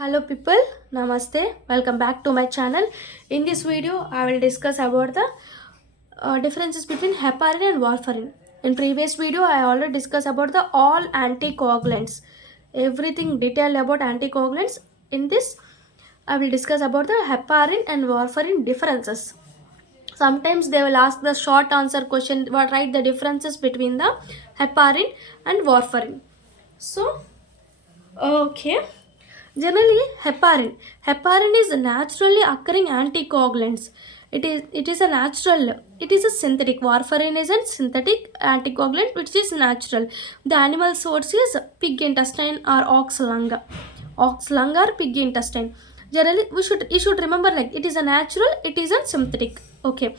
Hello people, Namaste. Welcome back to my channel. In this video, I will discuss about the differences between heparin and warfarin. In previous video, I already discussed about the all anticoagulants. Everything detailed about anticoagulants. In this, I will discuss about the heparin and warfarin differences. Sometimes they will ask the short answer question. What write the differences between the heparin and warfarin? So, okay. Generally, heparin. Heparin is a naturally occurring anticoagulants. It is a natural. It is a synthetic. Warfarin is a synthetic anticoagulant which is natural. The animal source is pig intestine or ox lung. Ox lung or pig intestine. Generally, you should remember like it is a natural. It is a synthetic. Okay.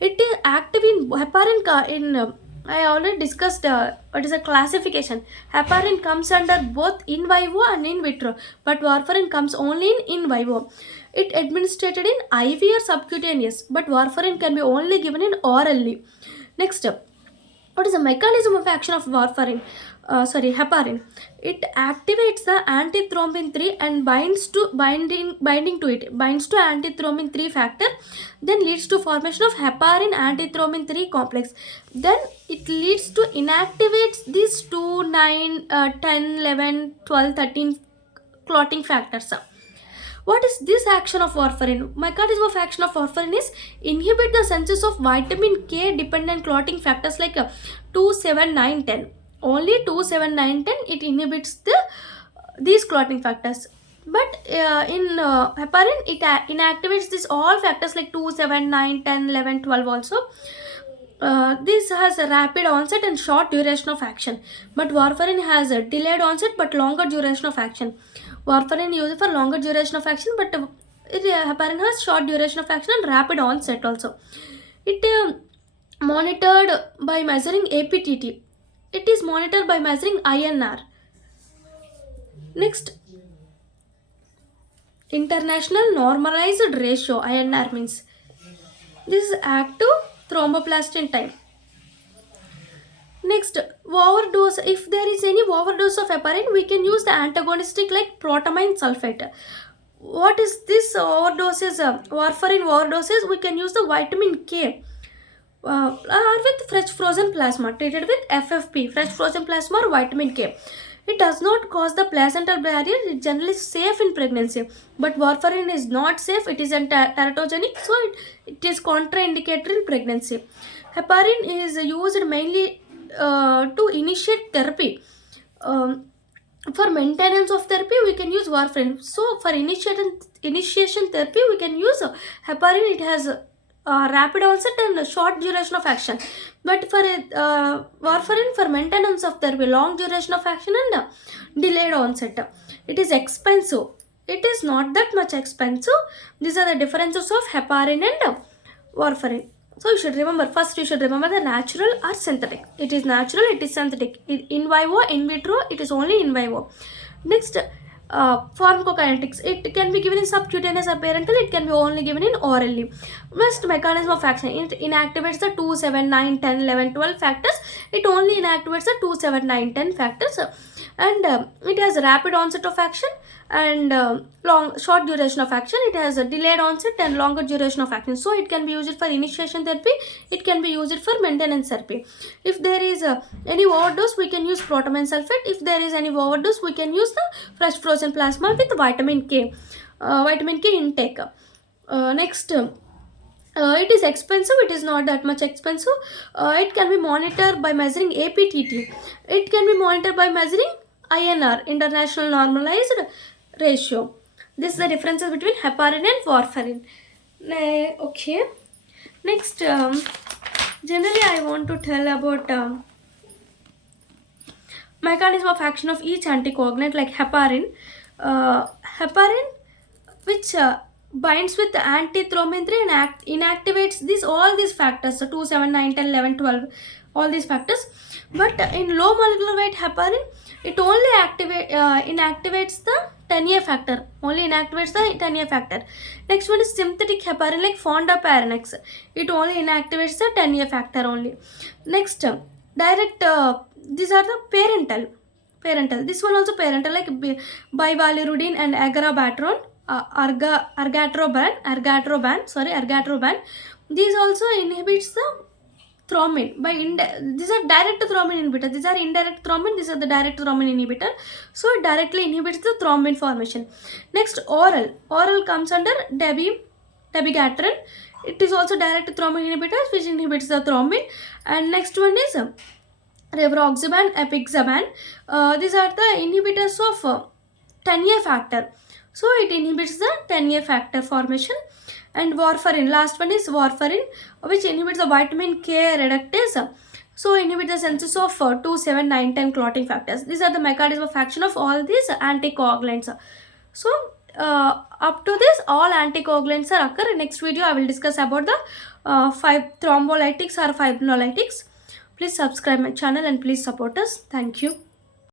It is active in heparin in I already discussed what is a classification. Heparin comes under both in vivo and in vitro, but warfarin comes only in vivo. It administered in IV or subcutaneous, but warfarin can be only given in orally. Next, what is the mechanism of action of warfarin? Heparin. It activates the antithrombin 3 and binding to it. Binds to antithrombin 3 factor, then leads to formation of heparin antithrombin 3 complex. Then it leads to inactivates these 2, 9, 10, 11, 12, 13 clotting factors. What is this action of warfarin? Mechanism of action of warfarin is inhibit the synthesis of vitamin K dependent clotting factors like 2, 7, 9, 10. Only 2, 7, 9, 10 it inhibits these clotting factors. But in heparin it inactivates these all factors like 2, 7, 9, 10, 11, 12 also. This has a rapid onset and short duration of action, but warfarin has a delayed onset but longer duration of action. Warfarin used for longer duration of action, but heparin has short duration of action and rapid onset also. It monitored by measuring APTT. It is monitored by measuring INR. Next, international normalized ratio. INR means this is active thromboplastin time. Next, overdose. If there is any overdose of heparin, we can use the antagonistic like protamine sulfate. What is this overdoses? Warfarin overdoses, we can use the vitamin K or with fresh frozen plasma treated with FFP, fresh frozen plasma or vitamin K. It does not cause the placental barrier. It generally safe in pregnancy, but warfarin is not safe. It is teratogenic, so it is contraindicated in pregnancy. Heparin is used mainly to initiate therapy. For maintenance of therapy, we can use warfarin. So for initiation therapy, we can use heparin. It has rapid onset and a short duration of action. But for warfarin, for maintenance of therapy, long duration of action and delayed onset. It is expensive. It is not that much expensive. These are the differences of heparin and warfarin. So you should remember, first you should remember the natural or synthetic. It is natural, it is synthetic. In vivo, in vitro, it is only in vivo. Next, pharmacokinetics. It can be given in subcutaneous or parenteral. It can be only given in orally. Next, mechanism of action. It inactivates the 2, 7, 9, 10, 11, 12 factors. It only inactivates the 2, 7, 9, 10 factors. And it has rapid onset of action and short duration of action. It has a delayed onset and longer duration of action. So it can be used for initiation therapy. It can be used for maintenance therapy. If there is any overdose, we can use protamine sulfate. If there is any overdose, we can use the fresh frozen plasma with vitamin K intake. Next, it is expensive. It is not that much expensive. It can be monitored by measuring APTT. It can be monitored by measuring INR, international normalized ratio. This is the differences between heparin and warfarin. Okay. Next, generally I want to tell about mechanism of action of each anticoagulant like heparin. Heparin, which binds with the antithrombin 3 and inactivates all these factors, so 2, 7, 9, 10, 11, 12, all these factors. But in low molecular weight heparin, it only inactivates the 10A factor. Only inactivates the 10A factor. Next one is synthetic heparin like fondaparinux. It only inactivates the 10A factor only. Next, direct. These are the parental. This one also parental, like bivalirudin and agrabatron, argatroban. These also inhibits the thrombin by these are direct thrombin inhibitor. These are indirect thrombin. These are the direct thrombin inhibitor. So it directly inhibits the thrombin formation. Next, oral comes under dabigatran. It is also direct thrombin inhibitors which inhibits the thrombin. And next one is rivaroxaban, apixaban. These are the inhibitors of 10A factor. So it inhibits the 10A factor formation. And warfarin, last one is warfarin, which inhibits the vitamin K reductase. So inhibits the synthesis of 2, 7, 9, 10 clotting factors. These are the mechanism of action of all these anticoagulants. So up to this, all anticoagulants are occur. In next video I will discuss about the thrombolytics or fibrinolytics. Please subscribe my channel and please support us. Thank you.